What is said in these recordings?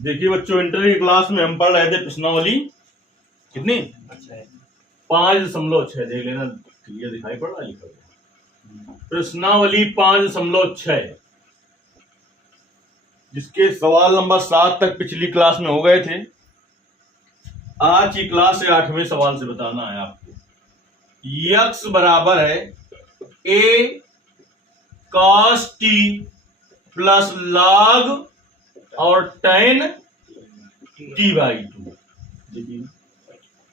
देखिए बच्चों, इंटर की क्लास में हम पढ़ रहे थे प्रश्नावली कितनी 5.6। देख लेना क्लियर दिखाई पड़ रहा है लिखा हुआ। प्रश्नावली 5.6 जिसके सवाल नंबर 7 तक पिछली क्लास में हो गए थे। आज की क्लास से 8वें सवाल से बताना है आपको। यक्स बराबर है a cos t plus log और tan t/2। देखिए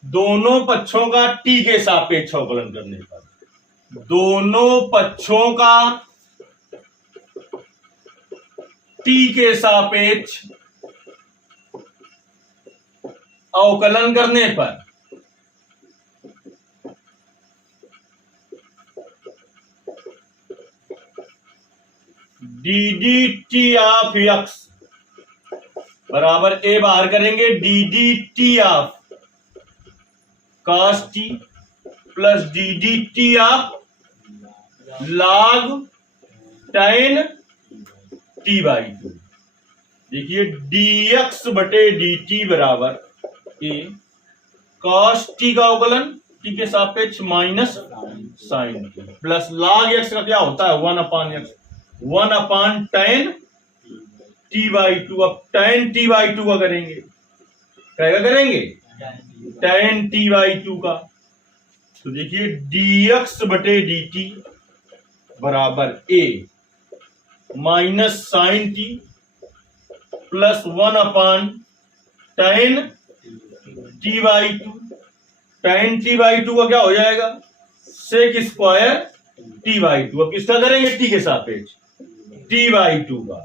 दोनों पक्षों का t के सापेक्ष अवकलन करने पर, दोनों पक्षों का t के सापेक्ष अवकलन करने पर ddT ऑफ x बराबर a बाहर करेंगे ddT of cos t plus ddT of log tan t/2। देखिए dx बटे dt बराबर a cos t का अवकलन t के सापेक्ष minus sin t plus log x का क्या होता है 1/x 1/tan t/2। अब tan t/2 का करेंगे, क्या करेंगे tan t/2 का। तो देखिए dx बटे dt बराबर a minus sin t plus 1/tan t/2। tan t/2 का क्या हो जाएगा sec स्क्वायर t/2। अब किसका करेंगे t के सापेक्ष t/2 का।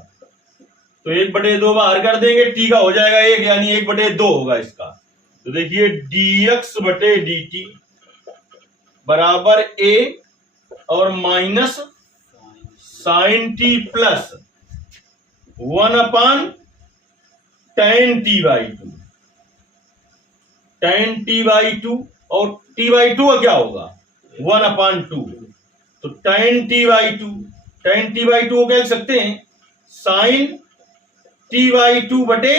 तो 1/2 बाहर कर देंगे, t का हो जाएगा 1 यानी 1/2 होगा इसका। तो देखिए dx बटे dt बराबर a और minus sin t plus 1/tan t/2। tan t/2 और t/2 का क्या होगा 1/2। तो tan t/2 को क्या लिख सकते हैं sin t/2 बटे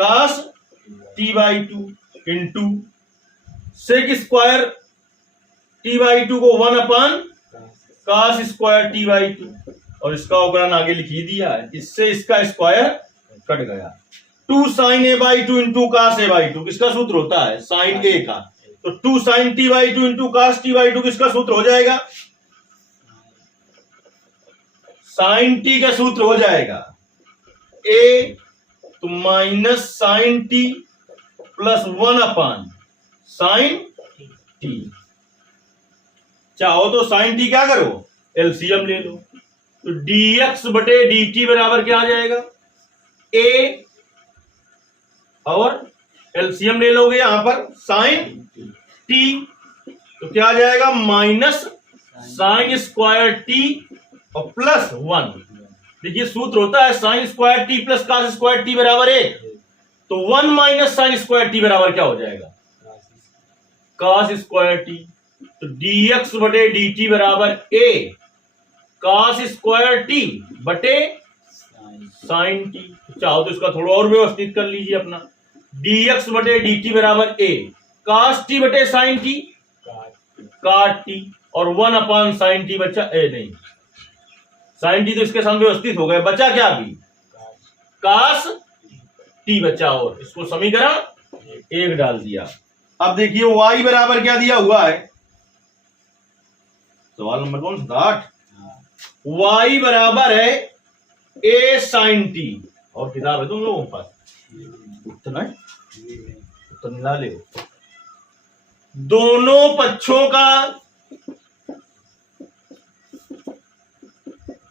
cos t/2 into sec square t/2 को 1/cos स्क्वायर t/2 और इसका अवकलन आगे लिख ही दिया है। इससे इसका स्क्वायर कट गया। 2 sin a/2 into cos a/2 किसका सूत्र होता है sin a का। तो 2 sin t/2 into cos t/2 किसका सूत्र हो जाएगा sin t का सूत्र हो जाएगा a तो minus sin t plus 1/sin t। चाहो तो sin t क्या करो एलसीएम ले लो। तो dx बटे dt बराबर क्या आ जाएगा a और एलसीएम ले लोगे यहां पर sin t तो क्या आ जाएगा माइनस sin स्क्वायर t और प्लस 1। देखिए सूत्र होता है sin square t plus cos square t बराबर 1। तो 1 माइनस sin स्क्वायर t बराबर क्या हो जाएगा cos स्क्वायर t। तो dx बटे dt बराबर a cos स्क्वायर t बटे sin t। चाहो तो इसका थोड़ा और व्यवस्थित कर लीजिए अपना। dx बटे dt बराबर a cos t बटे sin t cot t और 1/sin t बचा नहीं sin t तो इसके सामने व्यवस्थित हो गए, बचा क्या अभी cos t बचा और इसको समीकरण 1 डाल दिया। अब देखिए y बराबर क्या दिया हुआ है सवाल नंबर कौन सा 8। y बराबर है a sin t और किताब है तुम लोगों के पास उत्तर मिला ले। दोनों पक्षों का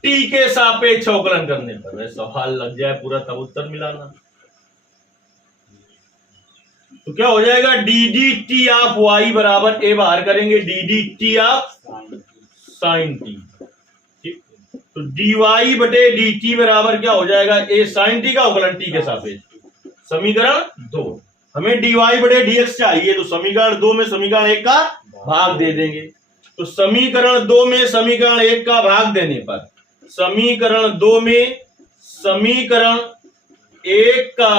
t के सापेक्ष अवकलन करने पर सवाल लग जाए पूरा तब उत्तर मिलाना। तो क्या हो जाएगा ddT ऑफ y बराबर a बाहर करेंगे ddT ऑफ sin t। तो dy बटे dt बराबर क्या हो जाएगा a sin t का अवकलन t के सापेक्ष समीकरण 2। हमें dy बटे dx चाहिए तो समीकरण 2 में समीकरण 1 का भाग दे देंगे। तो समीकरण 2 में समीकरण 1 का भाग देने पर समीकरण 2 में समीकरण 1 का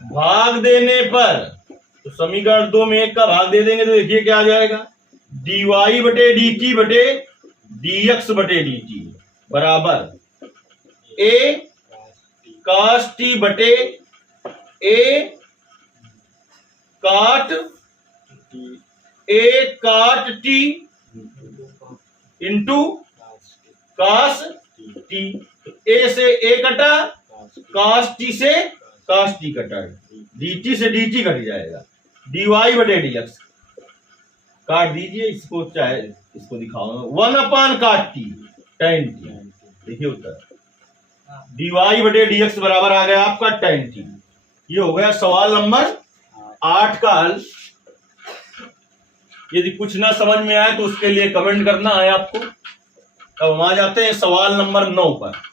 भाग देने पर, तो समीकरण 2 में 1 का भाग दे देंगे तो देखिए क्या आ जाएगा, dy बटे dt बटे dx बटे dt बराबर a cos t बटे a काट t into cos t। a से a कटा, cos t से cos t कटा, dt से dt कट जाएगा, dy बटे dx काट दीजिए इसको, चाहे इसको दिखाओ 1 अपान काट t tan t। देखिए उत्तर dy बटे dx बराबर आ गया आपका tan t। ये हो गया सवाल नंबर 8 का हल। यदि कुछ ना समझ में आए तो उसके लिए कमेंट करना है आपको। अब हम आ जाते हैं सवाल नंबर 9 पर।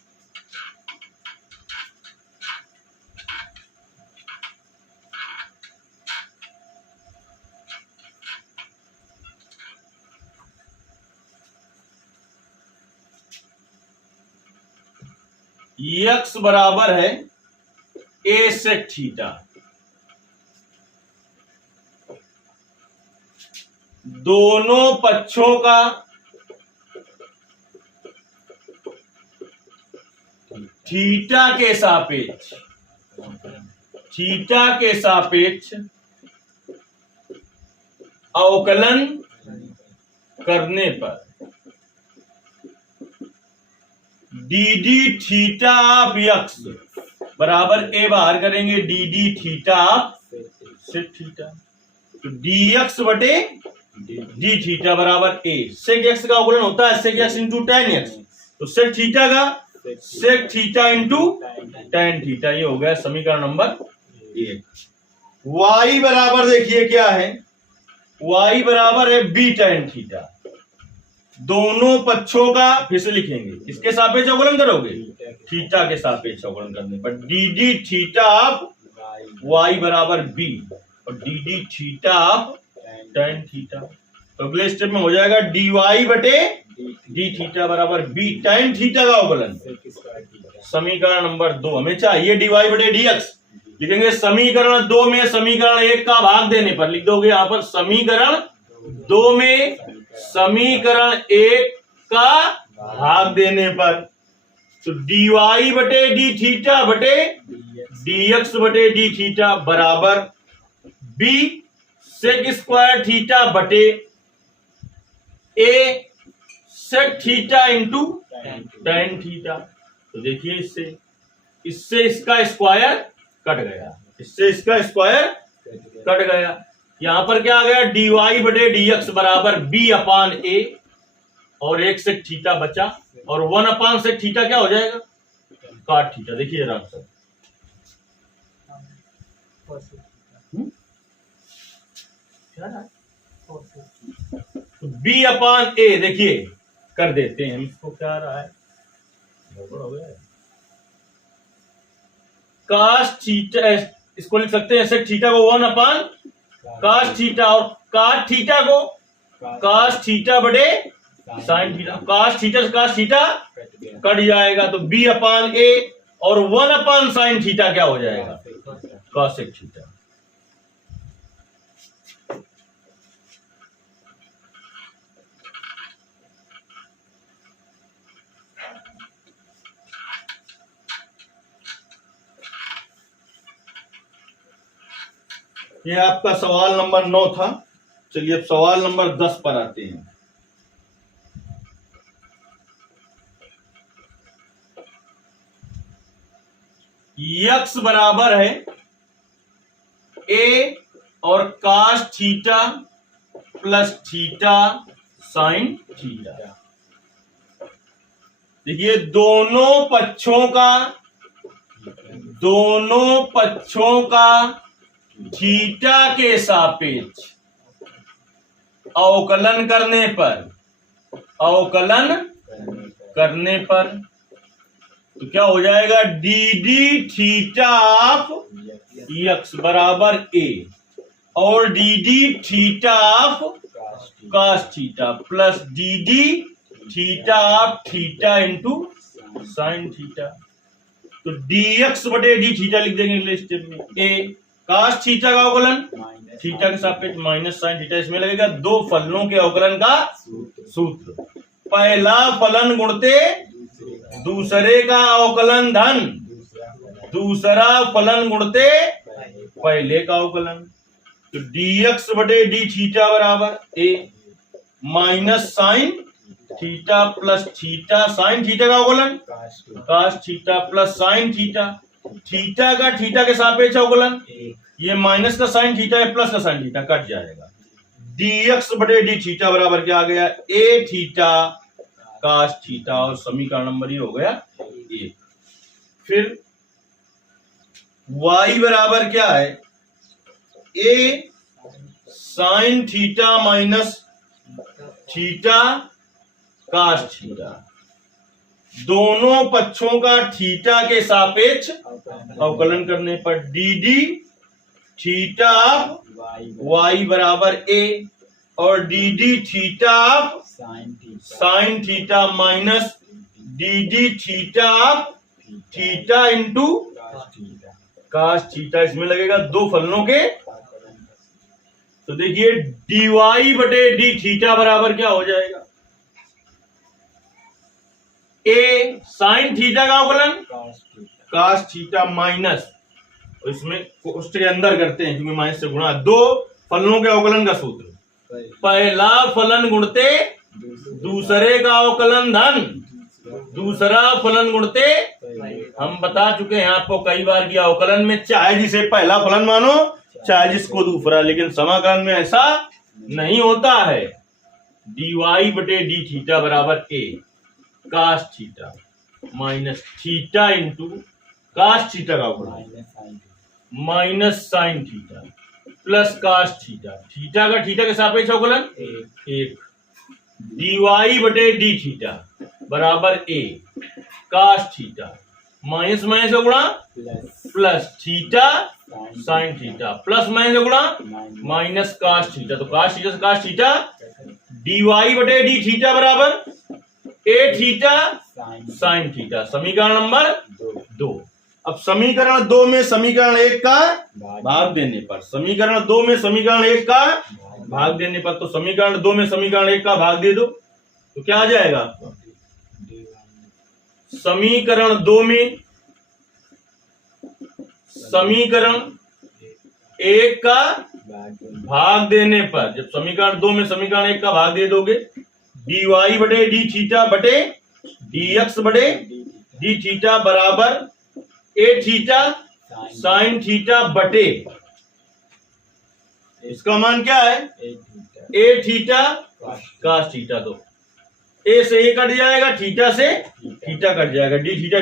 x बराबर है a सेक थीटा, दोनों पक्षों का थीटा के सापेक्ष, थीटा के सापेक्ष अवकलन करने पर d d theta of x बराबर ए बाहर करेंगे, d d theta of sec theta, तो डी एक्स बटे डी थीटा बराबर ए। सेक एक्स का अवकलन होता है sec x into tan x, तो सेक थीटा का sec theta into tan theta. ये हो गया समीकरण नंबर 1। y बराबर देखिए क्या है, y बराबर है बी टेन थीटा, दोनों पक्षों का फिर से लिखेंगे, किसके सापेक्ष अवकलन करोगे, थीटा के सापेक्ष अवकलन करने पर d d theta of y बराबर b और d d theta of ten theta. तो अगले स्टेप में हो जाएगा डी वाई बटे डी थीटा बराबर बी टेन थीटा का अवकलन। समीकरण नंबर 2 हमें चाहिए डी वाई बटे डी एक्स। लिखेंगे समीकरण 2 में समीकरण 1 का भाग देने पर, लिख दोगे यहां पर समीकरण 2 में समीकरण 1 का भाग देने पर, तो डी वाई बटे डी थीटा बटे डी एक्स बटे डी थीटा बराबर बी सेक स्क्वायर थीटा बटे a sec theta into tan theta. तो देखिए इससे इसका स्क्वायर कट गया, इससे इसका स्क्वायर कट गया। यहां पर क्या आ गया, डी वाई बटे डी एक्स बराबर बी अपान ए और एक सेक थीटा बचा, और 1 अपान सेक थीटा क्या हो जाएगा, काट थीटा। देखिए जरा सर बी अपान ए, देखिए कर देते हैं इसको, क्या आ रहा है, गड़बड़ हो गया है। काश थीटा, इसको लिख सकते हैं सेक थीटा को 1 अपान काश थीटा, और काट थीटा को काश थीटा बटे साइन थीटा, काश थीटा से काश थीटा कट जाएगा, तो बी अपान ए और 1 अपान साइन थीटा क्या हो जाएगा, कॉसेक थीटा। ये आपका सवाल नंबर 9 था। चलिए अब सवाल नंबर 10 पर आते हैं। यक्स बराबर है ए और cos theta plus theta sine theta. देखिए दोनों पक्षों का थीटा के सापेक्ष अवकलन करने पर तो क्या हो जाएगा, d d theta of x बराबर ए और d d theta of cos theta plus d d theta of theta into sine theta. तो dx बटे डी थीटा लिख देंगे अगले स्टेप में। ए काश थीटा का अवकलन थीटा के सापेक्ष माइनस साइन थीटा, इसमें लगेगा दो फलनों के अवकलन का सूत्र। पहला फलन गुणते दूसरे का अवकलन धन दूसरा फलन गुणते पहले का अवकलन। तो dx बटे डी थीटा बराबर a minus sine theta plus theta, sine theta का अवकलन cos theta plus sine theta, theta का थीटा के सापेक्ष अवकलन, ये माइनस का साइन थीटा है प्लस का साइन थीटा कट जाएगा। dx बटे डी थीटा बराबर क्या आ गया ए थीटा काश थीटा, और समीकरण नंबर ये हो गया एक। फिर y बराबर क्या है a sine theta minus theta cos theta, दोनों पक्षों का थीटा के सापेक्ष अवकलन करने पर डी डी थीटा y बराबर ए और d d theta sine theta minus D d theta theta into cos theta, इसमें लगेगा दो फलनों के। तो देखिए dy बटे डी थीटा बराबर क्या हो जाएगा ए साइन थीटा का अवकलन काश थीटा माइनस, इसमें कोष्ठ के अंदर करते हैं क्योंकि माइनस से गुणा, दो फलनों के अवकलन का सूत्र। पहला फलन गुणते दूसरे का अवकलन धन दूसरा फलन गुणते, हम बता चुके हैं आपको कई बार कि अवकलन में चाहे जिसे पहला फलन मानो चाहे जिसको दूसरा, लेकिन समाकलन में ऐसा नहीं होता है। dy बटे डी थीटा बराबर a cos theta minus theta into cos theta का अवकलन minus sine theta plus cos theta, theta का थीटा के सापेक्ष अवकलन एक। dy बटे डी थीटा बराबर a cos theta minus minus का गुणा plus theta sine theta plus minus का गुणा माइनस काश थीटा, तो काश थीटा से काश थीटा, dy बटे डी थीटा बराबर ए थीटा साइन थीटा, समीकरण नंबर दो। अब समीकरण दो में समीकरण एक का भाग देने पर, समीकरण दो में समीकरण एक का भाग देने पर, तो समीकरण दो में समीकरण एक का भाग दे दो तो क्या आ जाएगा समीकरण दो में समीकरण एक का भाग देने पर, जब समीकरण दो में समीकरण एक का भाग दे दोगे dy बटे डी थीटा बटे dx बटे डी थीटा बराबर ए थीटा साइन थीटा बटे, इसका मान क्या है ए थीटा काश थीटा, दो ए से ए कट जाएगा थीटा से थीटा कट जाएगा, डी थीटा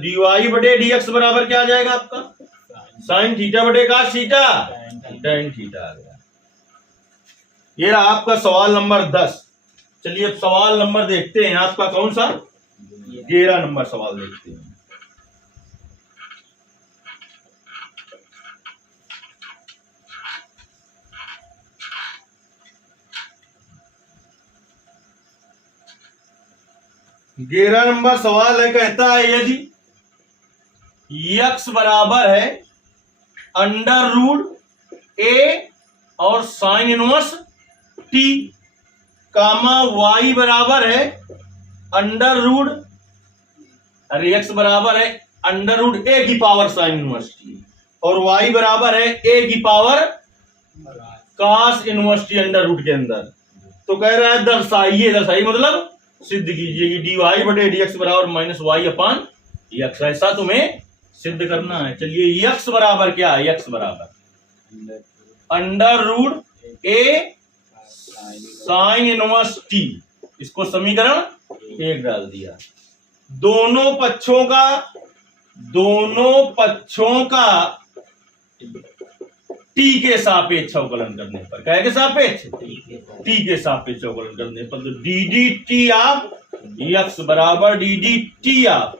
dy बटे dx बराबर क्या आ जाएगा आपका साइन थीटा बटे काश थीटा tan थीटा आ गया। ये रहा आपका सवाल नंबर 10। चलिए अब सवाल नंबर देखते हैं आपका कौन सा 11 नंबर सवाल देखते हैं। ग्यारह नंबर सवाल है, कहता है यदि x बराबर है अंडर रूट ए और साइन इनवर्स t कामा y बराबर है अंडर रूट, अरे x बराबर है अंडर रूट ए की पावर साइन इनवर्स t और y बराबर है ए की power cos inverse t under root के अंदर, तो कह रहा है दर्शाइए मतलब सिद्ध कीजिए कि dy बटे dx बराबर माइनस वाई अपान x, ऐसा तुम्हें सिद्ध करना है। चलिए x बराबर क्या है, x बराबर अंडर रूट ए साइन इनवर्स t, इसको समीकरण एक डाल दिया। दोनों पक्षों का t के सापेक्ष अवकलन करने पर, क्या के सापेक्ष t के सापेक्ष अवकलन करने पर, तो d d t of x बराबर d d t of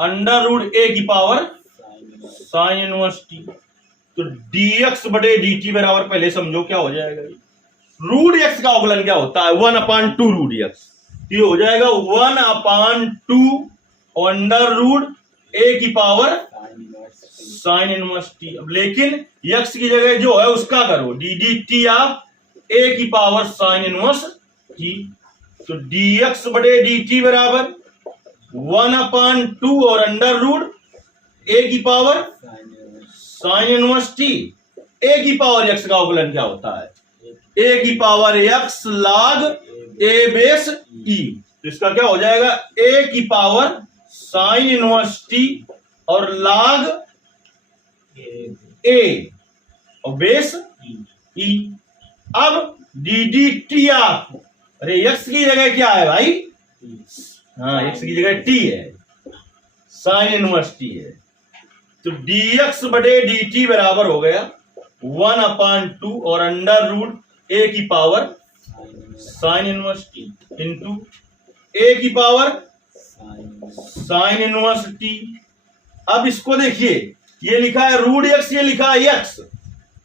under root a की पावर साइन इनवर्स t, तो dx बटे dt बराबर पहले समझो क्या हो जाएगा, रूट x का अवकलन क्या होता है 1/2 रूट x, ये हो जाएगा 1/2 अंडर रूट ए की पावर साइन इनवर्स टी। अब लेकिन यक्स की जगह जो है उसका करो D d t of a की पावर साइन इनवर्स टी। तो dx बटे dt बराबर 1/2 और अंडर रूट ए की पावर साइन इनवर्स टी। ए की पावर x का अवकलन क्या होता है? ए की power x log a base e। तो इसका क्या हो जाएगा? ए की पावर साइन इनवर्स टी और log ए और बेस e। अब डी डी टी ऑफ, अरे x की जगह क्या है भाई? हाँ, x की जगह t है, साइन इनवर्स t है। तो dx बटे dt बराबर हो गया 1/2 और अंडर रूट a की power sine inverse t into a की पावर साइन इनवर्स t। अब इसको देखिए, ये लिखा है रूट x, ये लिखा है x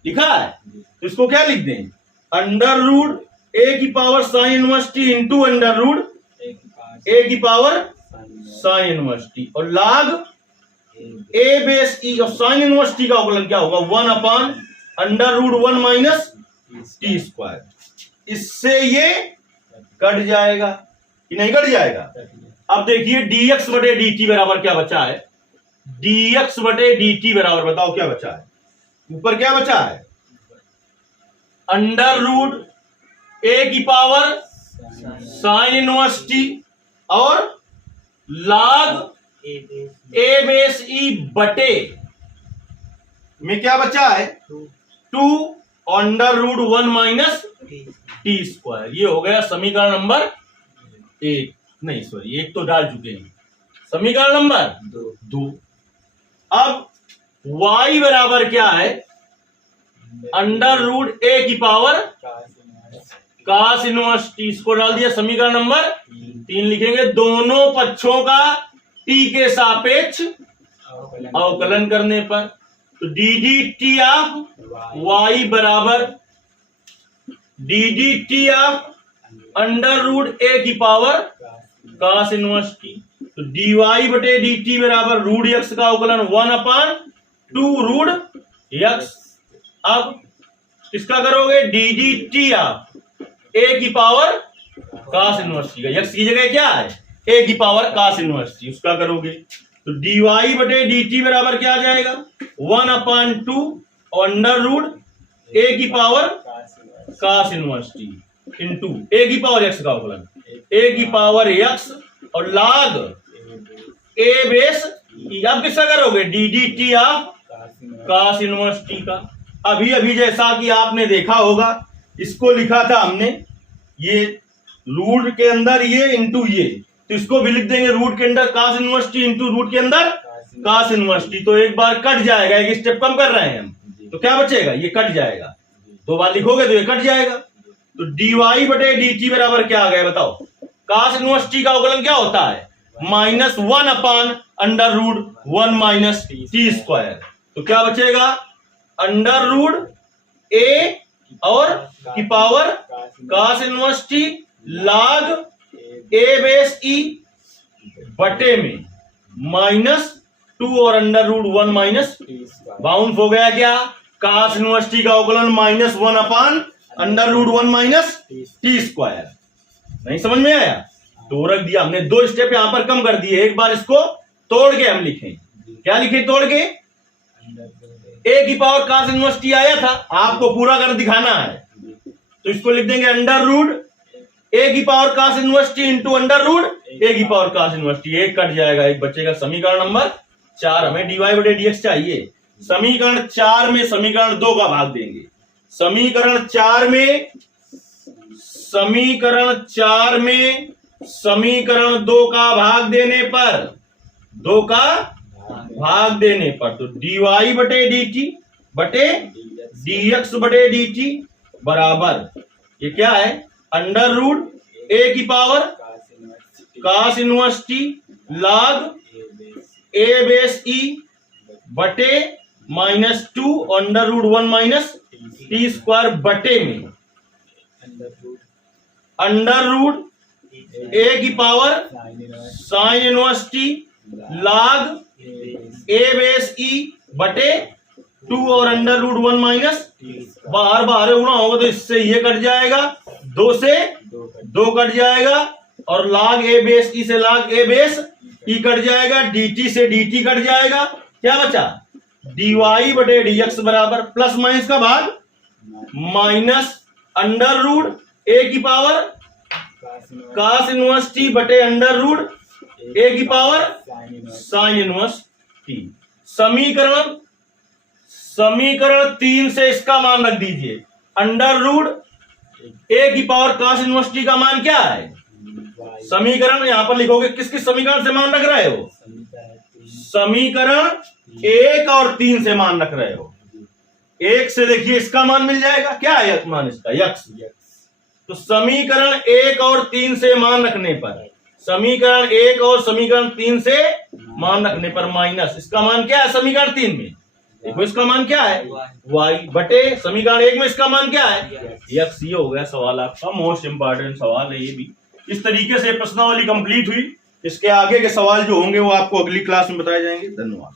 लिखा है, तो इसको क्या लिख दें? अंडर रूट a की power sine inverse t into under root a की पावर साइन इनवर्स t और log a बेस e। और साइन इनवर्स t का अवकलन क्या होगा? 1/√1 माइनस टी स्क्वायर। इससे ये कट जाएगा कि नहीं कट जाएगा? अब देखिए dx बटे dt बराबर क्या बचा है? dx बटे dt बराबर बताओ क्या बचा है? ऊपर क्या बचा है? अंडर रूट a की पावर साइन इनवर्स t और log ए बेस ई बटे में क्या बचा है? 2 under root 1 minus t square. ये हो गया समीकरण नंबर 1, नहीं सॉरी 1 तो डाल चुके हैं, समीकरण नंबर 2। अब y बराबर क्या है? अंडर रूट ए की पावर कास इनवर्स टी। इसको डाल दिया समीकरण नंबर 3। लिखेंगे दोनों पक्षों का टी के सापेक्ष अवकलन करने पर। तो d d t of y बराबर d d t of under root a की पावर कास इनवर्स टी। तो डी वाई बटे डी टी बराबर रूट एक्स का अवकलन 1/2 रूट एक्स। अब किसका करोगे? D d t of a की पावर कास इनवर्स टी का, एक्स की जगह क्या है? ए की पावर कास इनवर्स टी, उसका करोगे तो डी वाई बटे डी टी बराबर क्या आ जाएगा? 1/2 अंडर रूट ए की power cos inverse t into a की पावर एक्स का अवकलन, ए की पावर एक्स और log ए बेस ई। अब किसका करोगे? D d t of cos inverse t का। अभी अभी जैसा कि आपने देखा होगा, इसको लिखा था हमने, ये रूट के अंदर ये इंटू ये, तो इसको भी लिख देंगे रूट के अंदर कास इनवर्स टी इंटू रूट के अंदर कास इनवर्स टी। तो एक बार कट जाएगा, एक स्टेप कम कर रहे हैं हम, तो क्या बचेगा? ये कट जाएगा। 2 बार लिखोगे तो ये कट जाएगा। तो डी वाई बटे डी टी बराबर क्या आ गया बताओ? कास इनवर्स टी का अवकलन क्या होता है? -1/√1 माइनस टी स्क्वायर। तो क्या बचेगा? अंडर रूट ए और की power cos inverse t log a base e बटे में -2 और अंडर रूट 1 माइनस बाउंस हो गया क्या? कास इनवर्स टी का अवकलन -1/√1 माइनस टी स्क्वायर। नहीं समझ में आया? तो रख दिया हमने, 2 स्टेप यहां पर कम कर दिए। एक बार इसको तोड़ के हम लिखें, क्या लिखे तोड़ के? ए की पावर कास इनवर्स टी आया था, आपको पूरा कर दिखाना है, तो इसको लिख देंगे अंडर रूट ए की power cos inverse t into under root a की पावर कास इनवर्स टी। एक कट जाएगा, एक बचेगा। समीकरण नंबर 4 हमें डी वाई बटे डी एक्स चाहिए। समीकरण 4 में समीकरण 2 का भाग देंगे। समीकरण 4 में समीकरण 2 का भाग देने पर, 2 का भाग देने पर, तो डी वाई बटे डी टी बटे डी एक्स बटे डी टी बराबर ये क्या है? अंडर रूट ए की power cos inverse t log a base e बटे -2 under root 1 minus t square बटे में अंडर रूट ए की power sine inverse t log a base e बटे 2 और अंडर रूट 1 माइनस बाहर बाहर गुणा होगा तो इससे ये कट जाएगा, 2 से 2 कट जाएगा और log a बेस e से log a base e cut जाएगा, dt से dt कट जाएगा। क्या बचा? dy बटे dx बराबर प्लस माइनस का भाग माइनस अंडर रूट a की पावर cos इनवर्स t बटे अंडर रूट a की पावर sin इनवर्स t। समीकरण 3 से इसका मान रख दीजिए, अंडर रूट a की पावर cos इनवर्स t का मान क्या है? समीकरण यहां पर लिखोगे, किस किस समीकरण से मान रख रहे हो? समीकरण 1 और 3 से मान रख रहे हो। 1 से देखिए इसका मान मिल जाएगा, क्या है मान इसका? यक्स। तो समीकरण 1 और 3 से मान रखने पर, समीकरण 1 और समीकरण 3 से मान रखने पर माइनस इसका मान क्या है? समीकरण 3 में देखो इसका मान क्या है? y बटे समीकरण 1 में इसका मान क्या है? x। ये हो गया सवाल आपका, मोस्ट इंपॉर्टेंट सवाल है ये भी। इस तरीके से प्रश्नावली कंप्लीट हुई। इसके आगे के सवाल जो होंगे वो आपको अगली क्लास में बताए जाएंगे। धन्यवाद।